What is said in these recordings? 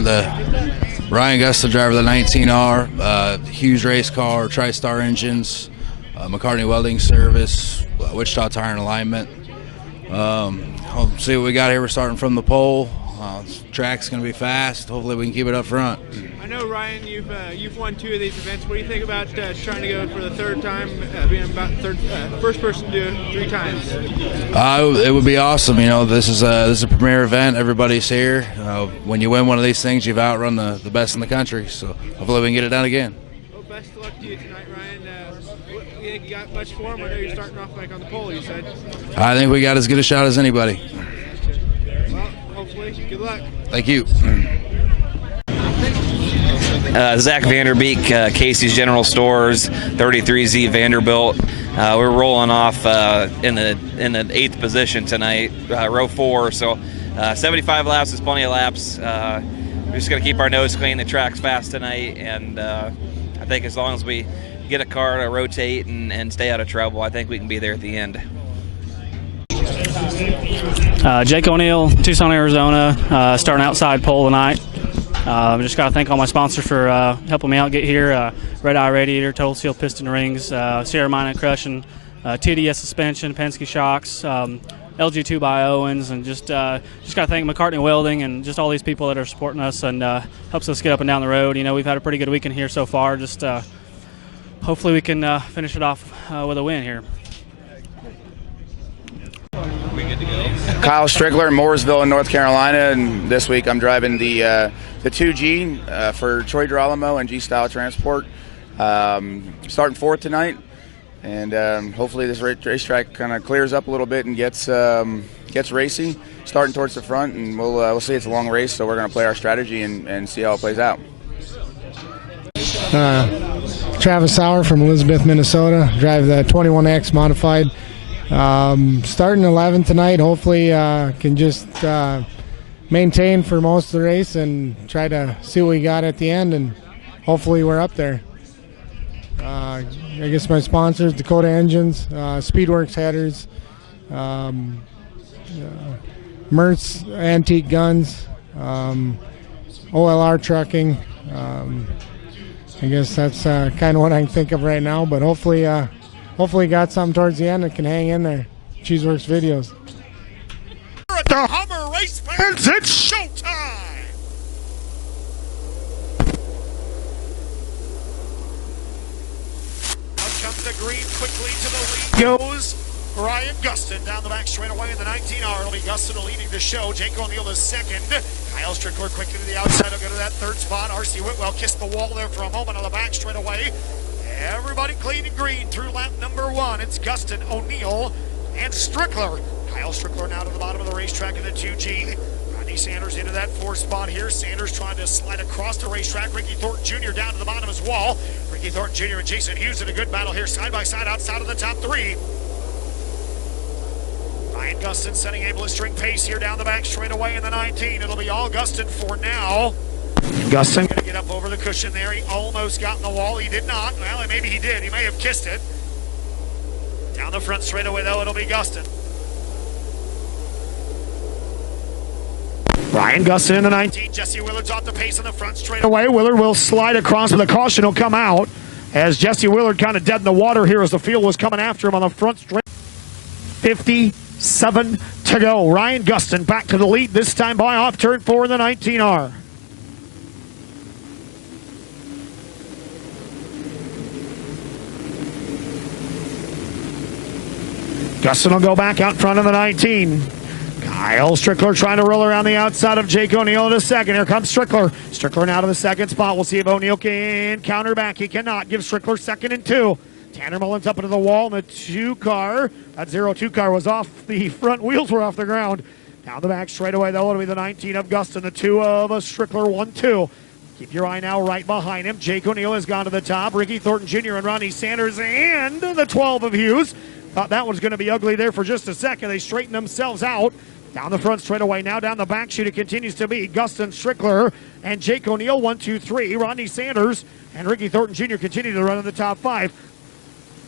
for the Ryan Gustin, driver of the 19R, huge race car, TriStar engines, McCartney Welding Service, Wichita Tire and Alignment. I'll see what we got here. We're starting from the pole. Track's going to be fast. Hopefully we can keep it up front. I know, Ryan, you've won 2 of these events. What do you think about trying to go for the 3rd time, being about first person to do it 3 times? It would be awesome. You know, this is a premier event. Everybody's here. When you win one of these things, you've outrun the best in the country. So hopefully we can get it done again. Well, best of luck to you tonight, Ryan. You think you got much form? I know you're starting off like on the pole, you said. I think we got as good a shot as anybody. Well, hopefully. Good luck. Thank you. Zach Vanderbeek, Casey's General Stores, 33Z Vanderbilt. We're rolling off in the 8th position tonight, row 4. So 75 laps is plenty of laps. We're just going to keep our nose clean. The track's fast tonight, and I think as long as we get a car to rotate and stay out of trouble, I think we can be there at the end. Jake O'Neill, Tucson, Arizona, starting outside pole tonight. Just got to thank all my sponsors for helping me out get here. Red Eye Radiator, Total Seal Piston Rings, Sierra Minor Crushing, TDS Suspension, Penske Shocks, LG2 by Owens, and just got to thank McCartney Welding and just all these people that are supporting us and helps us get up and down the road. You know, we've had a pretty good weekend here so far. Just hopefully we can finish it off with a win here. Kyle Strickler in Mooresville in North Carolina, and this week I'm driving the 2G for Troy Girolamo and G-Style Transport. Starting 4th tonight, and hopefully this racetrack kind of clears up a little bit and gets racy, starting towards the front, and we'll see. It's a long race, so we're going to play our strategy and see how it plays out. Travis Sauer from Elizabeth, Minnesota, drive the 21X modified. Starting 11th tonight, hopefully can just maintain for most of the race and try to see what we got at the end, and hopefully we're up there. I guess my sponsors, Dakota Engines, Speedworks Headers, Mertz Antique Guns, OLR Trucking. I guess that's kind of what I can think of right now, but hopefully got something towards the end that can hang in there. Cheeseworks Videos. At the Hummer race fans, it's showtime! Out comes the green quickly to the lead goes Ryan Gustin down the back straightaway in the 19R. It'll be Gustin leading the show. Jake O'Neill is 2nd. Kyle Strickler quickly to the outside. He'll go to that 3rd spot. R.C. Whitwell kissed the wall there for a moment on the back straightaway. Everybody clean and green through lap number 1. It's Gustin, O'Neill, and Strickler. Kyle Strickler now to the bottom of the racetrack in the 2G. Rodney Sanders into that 4th spot here. Sanders trying to slide across the racetrack. Ricky Thornton Jr. down to the bottom as well. Ricky Thornton Jr. and Jason Hughes in a good battle here, side by side outside of the top 3. Ryan Gustin setting a blistering pace here down the back straightaway in the 19. It'll be all Gustin for now. Gustin going to get up over the cushion there. He almost got in the wall. He did not. Well, maybe he did. He may have kissed it. Down the front straightaway, though, it'll be Gustin. Ryan Gustin in the 19. Jesse Willard's off the pace in the front straightaway. Willard will slide across with a caution. He'll come out as Jesse Willard kind of dead in the water here as the field was coming after him on the front straight. 57 to go. Ryan Gustin back to the lead, this time by off turn 4 in the 19R. Gustin will go back out front of the 19. Kyle Strickler trying to roll around the outside of Jake O'Neill in a 2nd. Here comes Strickler. Strickler now to the 2nd spot. We'll see if O'Neill can counter back. He cannot. Give Strickler 2nd and 2. Tanner Mullins up into the wall in the 2 car. That 02 car was off. The front wheels were off the ground. Down the back straightaway, though, it'll be the 19 of Gustin, the 2 of Strickler, 1-2. Keep your eye now right behind him. Jake O'Neill has gone to the top. Ricky Thornton Jr. and Ronnie Sanders and the 12 of Hughes. Thought that was going to be ugly there for just a second. They straightened themselves out. Down the front straightaway, now down the back chute, it continues to be Gustin, Strickler, and Jake O'Neill, 1, 2, 3. Rodney Sanders and Ricky Thornton Jr. continue to run in the top 5.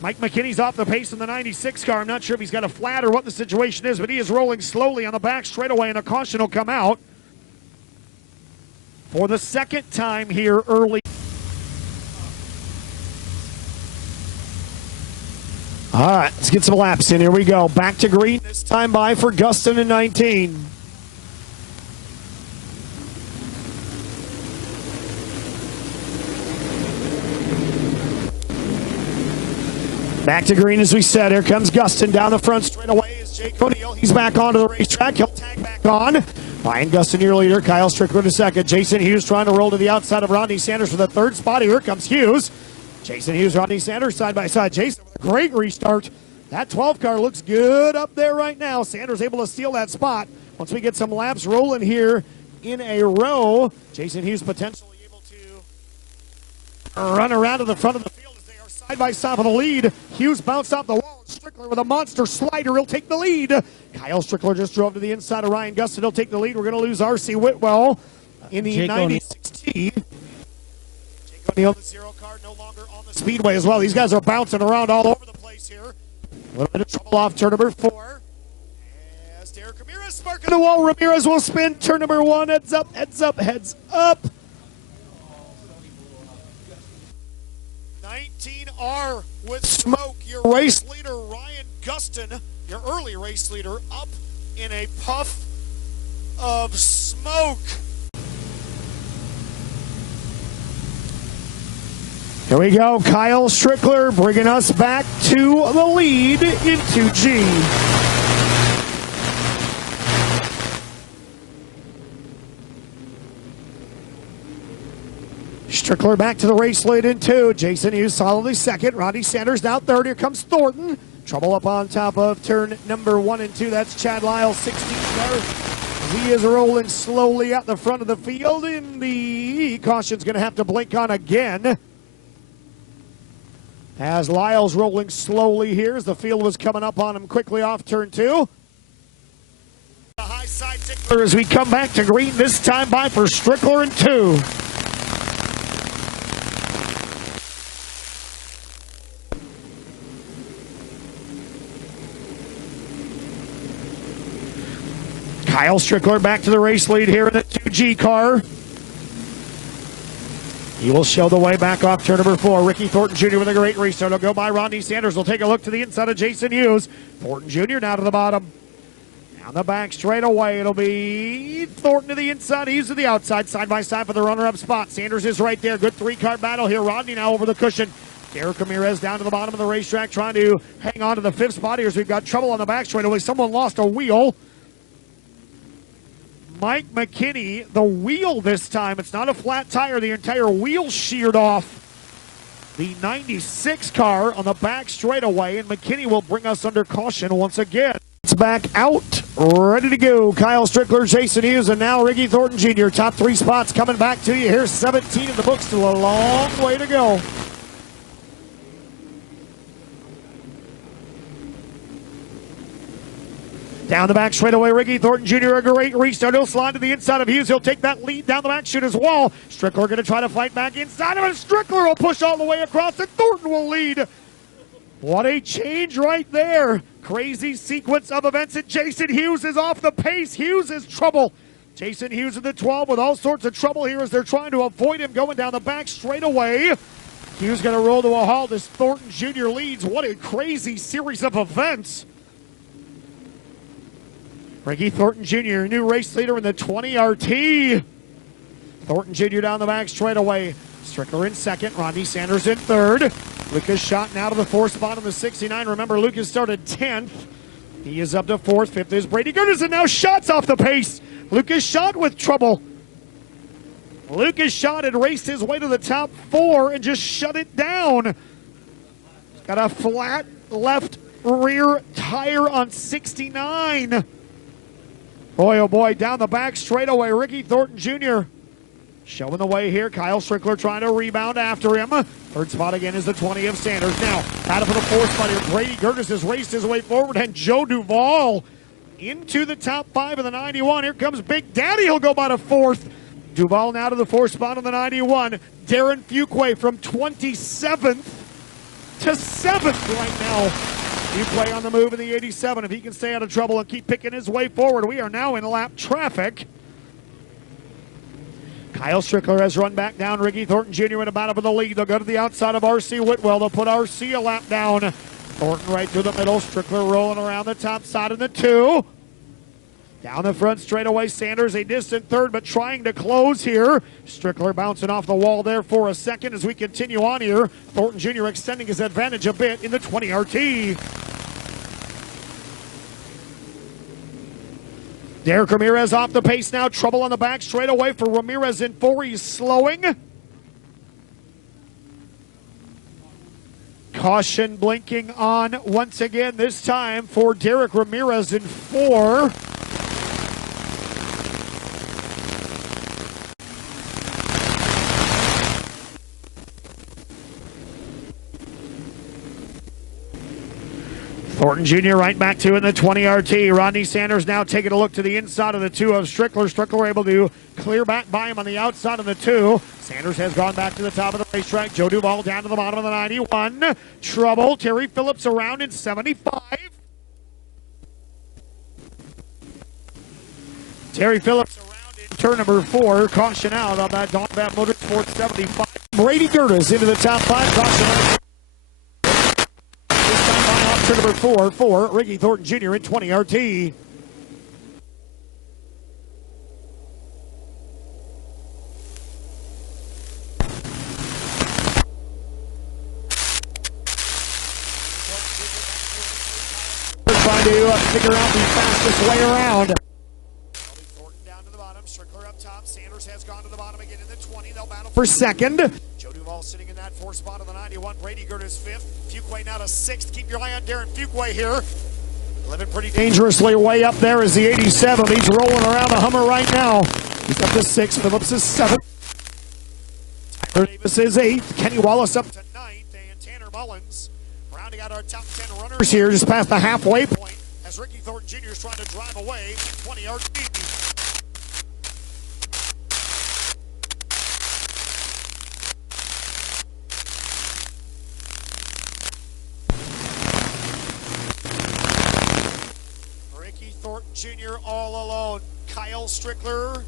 Mike McKinney's off the pace in the 96 car. I'm not sure if he's got a flat or what the situation is, but he is rolling slowly on the back straightaway, and a caution will come out. for the second time here early. All right, let's get some laps in. Here we go. Back to green, this time by for Guston in 19. Back to green, as we said. Here comes Guston down the front straightaway is Jake O'Neill. He's back onto the racetrack. He'll tag back on. Ryan Guston, your leader. Kyle Strickler in second. Jason Hughes trying to roll to the outside of Rodney Sanders for the third spot. Here comes Hughes. Jason Hughes, Rodney Sanders side by side. Jason with a great restart. That 12 car looks good up there right now. Sanders able to steal that spot. Once we get some laps rolling here in a row, Jason Hughes potentially able to run around to the front of the field as they are side by side for the lead. Hughes bounced off the wall. Strickler with a monster slider. He'll take the lead. Kyle Strickler just drove to the inside of Ryan Guston. He'll take the lead. We're going to lose R.C. Whitwell in the 9016. Jake O'Neill, the 0 car, no longer on the Speedway as well. These guys are bouncing around all over the place here. A little bit of trouble off turn number 4. As Derek Ramirez sparking the wall. Ramirez will spin turn number 1. Heads up, heads up, heads up. 19R with smoke. Your race leader, Ryan Guston, your early race leader, up in a puff of smoke. Here we go. Kyle Strickler bringing us back to the lead into G. Strickler back to the race lead in 2. Jason Hughes solidly second. Rodney Sanders now third. Here comes Thornton. Trouble up on top of turn number 1 and 2. That's Chad Lyle, 16 car. He is rolling slowly at the front of the field, and the caution's going to have to blink on again. As Lyle's rolling slowly here as the field was coming up on him quickly off turn 2. The high side tickler as we come back to green, this time by for Strickler in 2. Kyle Strickler back to the race lead here in the 2G car. He will show the way back off turn number 4. Ricky Thornton Jr. with a great restart. He'll go by Rodney Sanders. We'll take a look to the inside of Jason Hughes. Thornton Jr. now to the bottom. Down the back straight away. It'll be Thornton to the inside. Hughes to the outside. Side by side for the runner-up spot. Sanders is right there. Good 3-car battle here. Rodney now over the cushion. Derek Ramirez down to the bottom of the racetrack trying to hang on to the 5th spot here as we've got trouble on the back straightaway. Someone lost a wheel. Mike McKinney, the wheel this time. It's not a flat tire. The entire wheel sheared off the 96 car on the back straightaway, and McKinney will bring us under caution once again. It's back out, ready to go. Kyle Strickler, Jason Hughes, and now Ricky Thornton Jr. Top 3 spots coming back to you. Here's 17 in the books. Still a long way to go. Down the back straightaway, Ricky Thornton Jr. a great restart. He'll slide to the inside of Hughes. He'll take that lead down the back chute as well. Strickler going to try to fight back inside of it. Strickler will push all the way across, and Thornton will lead. What a change right there. Crazy sequence of events, and Jason Hughes is off the pace. Hughes is trouble. Jason Hughes in the 12 with all sorts of trouble here as they're trying to avoid him going down the back straightaway. Hughes going to roll to a halt as Thornton Jr. leads. What a crazy series of events. Ricky Thornton Jr., new race leader in the 20 RT. Thornton Jr. down the back straightaway. Strickler in second. Rodney Sanders in third. Lucas Schott now to the 4th spot on the 69. Remember, Lucas started 10th. He is up to 4th. 5th is Brady Goodison. Now Schott's off the pace. Lucas Schott with trouble. Lucas Schott had raced his way to the top 4 and just shut it down. Got a flat left rear tire on 69. Boy, oh boy, down the back straightaway, Ricky Thornton Jr. showing the way here. Kyle Strickler trying to rebound after him. 3rd spot again is the 20 of Sanders. Now, out for the 4th spot here, Brady Curtis has raced his way forward, and Joe Duvall into the top 5 of the 91. Here comes Big Daddy. He'll go by the 4th. Duvall now to the 4th spot on the 91. Darren Fuqua from 27th to 7th right now. Fuqua on the move in the 87. If he can stay out of trouble and keep picking his way forward, we are now in lap traffic. Kyle Strickler has run back down. Ricky Thornton Jr. in a battle for the lead. They'll go to the outside of R.C. Whitwell. They'll put R.C. a lap down. Thornton right through the middle. Strickler rolling around the top side of the 2. Down the front straightaway, Sanders a distant third, but trying to close here. Strickler bouncing off the wall there for a second as we continue on here. Thornton Jr. extending his advantage a bit in the 20 RT. Derek Ramirez off the pace now. Trouble on the back straightaway for Ramirez in 4. He's slowing. Caution blinking on once again, this time for Derek Ramirez in 4. Thornton Jr. right back to in the 20 RT. Rodney Sanders now taking a look to the inside of the 2 of Strickler. Strickler able to clear back by him on the outside of the 2. Sanders has gone back to the top of the racetrack. Joe Duvall down to the bottom of the 91. Trouble. Terry Phillips around in 75. Terry Phillips around in turn number 4. Caution out on that Donbat Motorsports 75. Brady Gertis into the top 5. Caution out. Turn number 4 for Ricky Thornton Jr. in 20 RT. Trying to figure out the fastest way around. Thornton down to the bottom, Strickler up top. Sanders has gone to the bottom again in the 20. They'll battle for second. Joe Duvall sitting in that 4th spot of the 91. Brady Gertis 5th. Fuquay now to 6th. Keep your eye on Darren Fuquay here. Living pretty dangerously way up there is the 87. He's rolling around the Hummer right now. He's up to 6th. Phillips is 7th. Tyler Davis is 8th. Kenny Wallace up to 9th. And Tanner Mullins rounding out our top 10 runners here just past the halfway point as Ricky Thornton Jr. is trying to drive away in 20 RT. Jr. all alone. Kyle Strickler,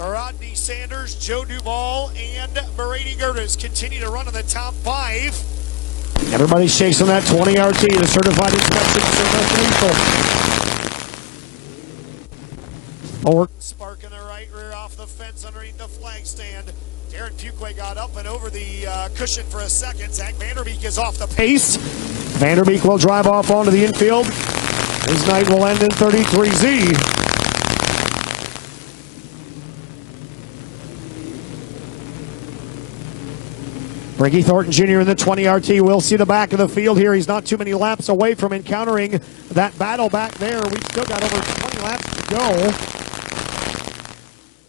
Rodney Sanders, Joe Duvall, and Brady Gertis continue to run in the top 5. Everybody's chasing that 20 RT, the certified inspection service lethal. Thornton sparking the right rear off the fence underneath the flag stand. Darren Fuquay got up and over the cushion for a second. Zach Vanderbeek is off the pace. Vanderbeek will drive off onto the infield. His night will end in 33Z. Ricky Thornton Jr. in the 20 RT. We'll see the back of the field here. He's not too many laps away from encountering that battle back there. We've still got over 20 laps to go.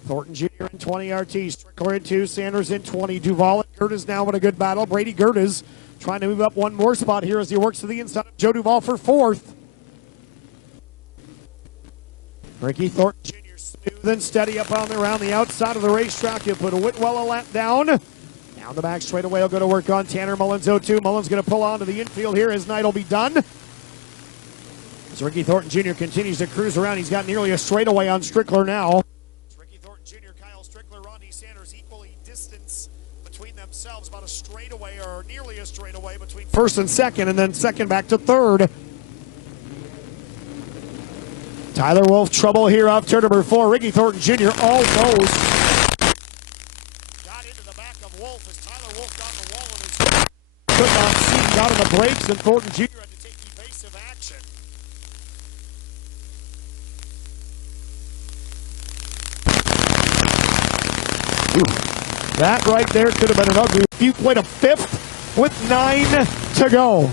Thornton Jr. in 20 RT. Strickler in 2. Sanders in 20. Duvall and Gertis now in a good battle. Brady Gertis trying to move up one more spot here as he works to the inside of Joe Duvall for 4th. Ricky Thornton Jr. smooth and steady up on around the outside of the racetrack. He'll put a Whitwell a lap down. Down the back straightaway, he'll go to work on Tanner Mullins 0-2. Mullins going to pull onto the infield here. His night will be done. As Ricky Thornton Jr. continues to cruise around, he's got nearly a straightaway on Strickler now. It's Ricky Thornton Jr., Kyle Strickler, Rodney Sanders equally distance between themselves, about a straightaway or nearly a straightaway between first and second, and then second back to third. Tyler Wolf trouble here off turn number 4. Ricky Thornton Jr. almost got into the back of Wolf as Tyler Wolf got the wall and his could not see, got on the brakes, and Thornton Jr. had to take evasive action. That right there could have been an ugly Fuquay to 5th with 9 to go.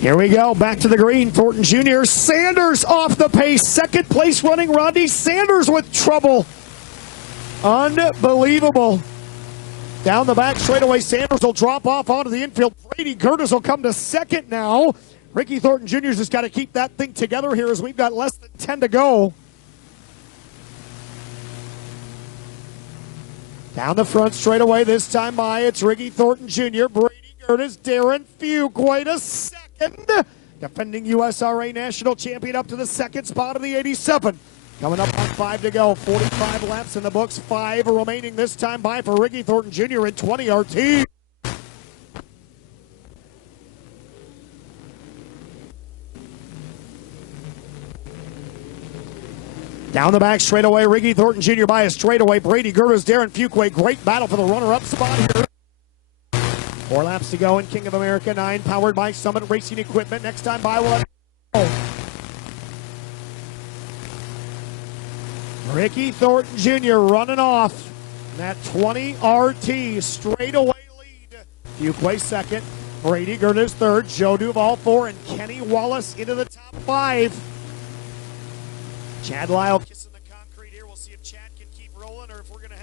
Here we go, back to the green. Thornton Jr. Sanders off the pace. Second place running Rodney Sanders with trouble. Unbelievable. Down the back straightaway, Sanders will drop off onto the infield. Brady Gertis will come to second now. Ricky Thornton Jr.'s just got to keep that thing together here as we've got less than 10 to go. Down the front straightaway this time by, it's Ricky Thornton Jr. Brady Curtis Darren Fuqua to second. Defending USRA national champion up to the second spot of the 87. Coming up on 5 to go. 45 laps in the books. 5 remaining this time by for Ricky Thornton Jr. in 20 RT. Down the back straightaway, Ricky Thornton Jr. by a straightaway. Brady Gertis, Darren Fuqua. Great battle for the runner-up spot here. 4 laps to go in King of America 9, powered by Summit Racing Equipment. Next time by one. Ricky Thornton Jr. running off that 20 RT straightaway lead. Fuqua second, Brady Gertis third, Joe Duval 4, and Kenny Wallace into the top 5. Chad Lyle kissing the concrete here. We'll see if Chad can keep rolling or if we're going to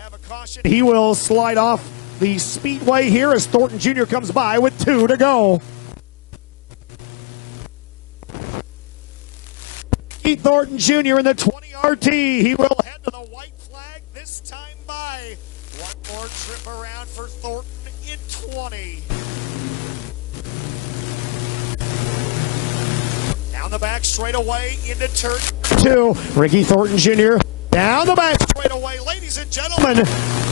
have a caution. He will slide off the speedway here as Thornton Jr. comes by with 2 to go. Keith Thornton Jr. in the 20 RT. He will head to the white flag this time by. One more trip around for Thornton in 20. Down the back straightaway into turn 2. Ricky Thornton Jr. down the back straightaway. Ladies and gentlemen,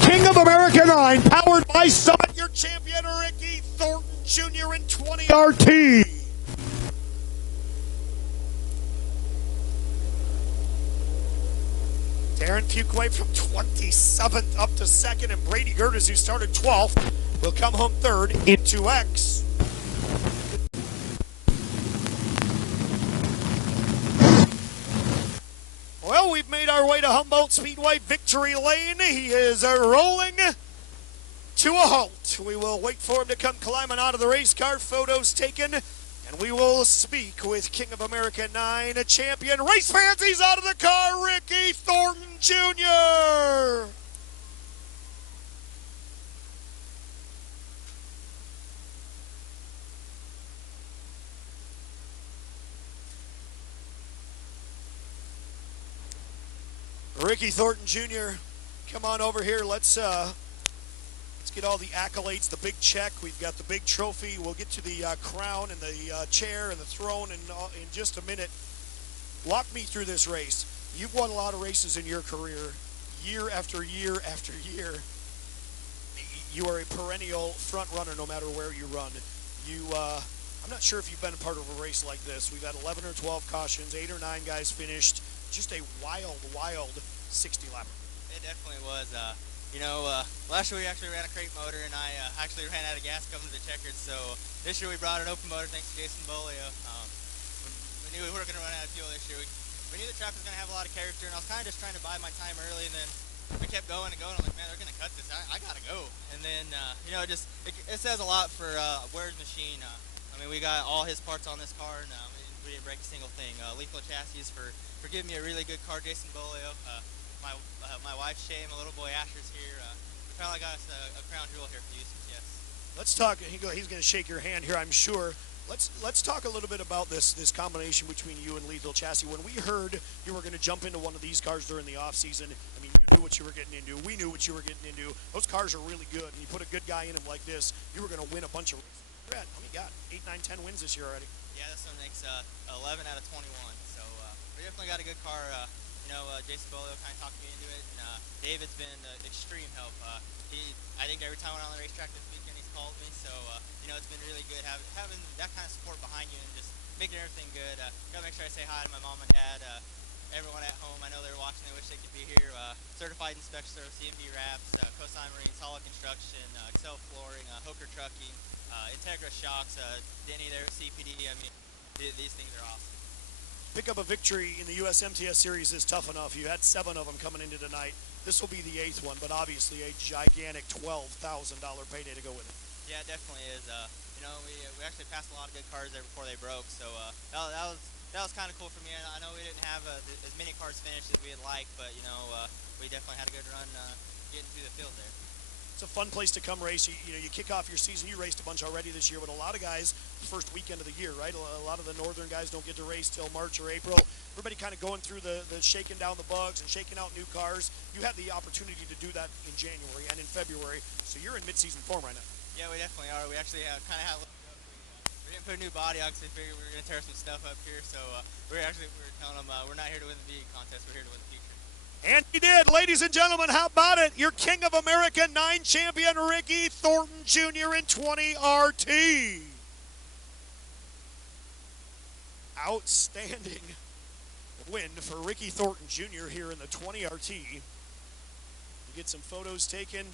King of America 9, powered by Summit, your champion, Ricky Thornton Jr. in 20 RT. Darren Fuqua from 27th up to 2nd, and Brady Gertis, who started 12th, will come home 3rd in 2X. Well, we've made our way to Humboldt Speedway Victory Lane. He is rolling to a halt. We will wait for him to come climbing out of the race car, photos taken, and we will speak with King of America 9, a champion. Race fans, he's out of the car, Ricky Thornton Jr. Ricky Thornton Jr., come on over here. Let's get all the accolades, the big check. We've got the big trophy. We'll get to the crown and the chair and the throne in just a minute. Walk me through this race. You've won a lot of races in your career, year after year after year. You are a perennial front runner no matter where you run. I'm not sure if you've been a part of a race like this. We've had 11 or 12 cautions, 8 or 9 guys finished. Just a wild 60-lapper. It definitely was. Last year we actually ran a crate motor, and I actually ran out of gas coming to the checkers. So this year we brought an open motor thanks to Jason Bolio. We knew we were going to run out of fuel this year. We knew the track was going to have a lot of character, and I was kind of just trying to buy my time early, and then we kept going and going. I'm like, man, they're going to cut this. I got to go. And then, it says a lot for Ware's machine. We got all his parts on this car, and we didn't break a single thing. Lethal Chassis for giving me a really good car, Jason Bolio. My wife Shay, my little boy Asher's here. We finally got us a crown jewel here for USMTS. Let's talk. He's going to shake your hand here, I'm sure. Let's talk a little bit about this combination between you and Lethal Chassis. When we heard you were going to jump into one of these cars during the off season, you knew what you were getting into. We knew what you were getting into. Those cars are really good. And you put a good guy in them like this, you were going to win a bunch of races. You're at, 8, 9, 10 wins this year already. Yeah, this one makes 11 out of 21. So we definitely got a good car. Jason Bolio kind of talked me into it, and David's been extreme help. I think every time we're on the racetrack this weekend, he's called me. So it's been really good having that kind of support behind you and just making everything good. Gotta make sure I say hi to my mom and dad, everyone at home. I know they're watching. They wish they could be here. Certified Inspection Service, CMB Wraps, Cosign Marine, Solid Construction, Excel Flooring, Hooker Trucking, Integra Shocks, Denny there at CPD. These things are awesome. Pick up a victory in the USMTS series is tough enough. You had 7 of them coming into tonight. This will be the 8th one, but obviously a gigantic $12,000 payday to go with it. Yeah, it definitely is. We actually passed a lot of good cars there before they broke, so that was kind of cool for me. I know we didn't have as many cars finished as we had liked, but we definitely had a good run getting through the field there. It's a fun place to come race. You kick off your season. You raced a bunch already this year, but a lot of guys, first weekend of the year, right? A lot of the northern guys don't get to race till March or April. Everybody kind of going through the shaking down the bugs and shaking out new cars. You had the opportunity to do that in January and in February, so you're in mid-season form right now. Yeah, we definitely are. We actually kind of had. We didn't put a new body on because we figured we were going to tear some stuff up here. So we were telling them we're not here to win the VE contest. We're here to win the future. And he did. Ladies and gentlemen, how about it? Your King of America 9 champion, Ricky Thornton Jr. in 20 RT. Outstanding win for Ricky Thornton Jr. here in the 20 RT. We get some photos taken.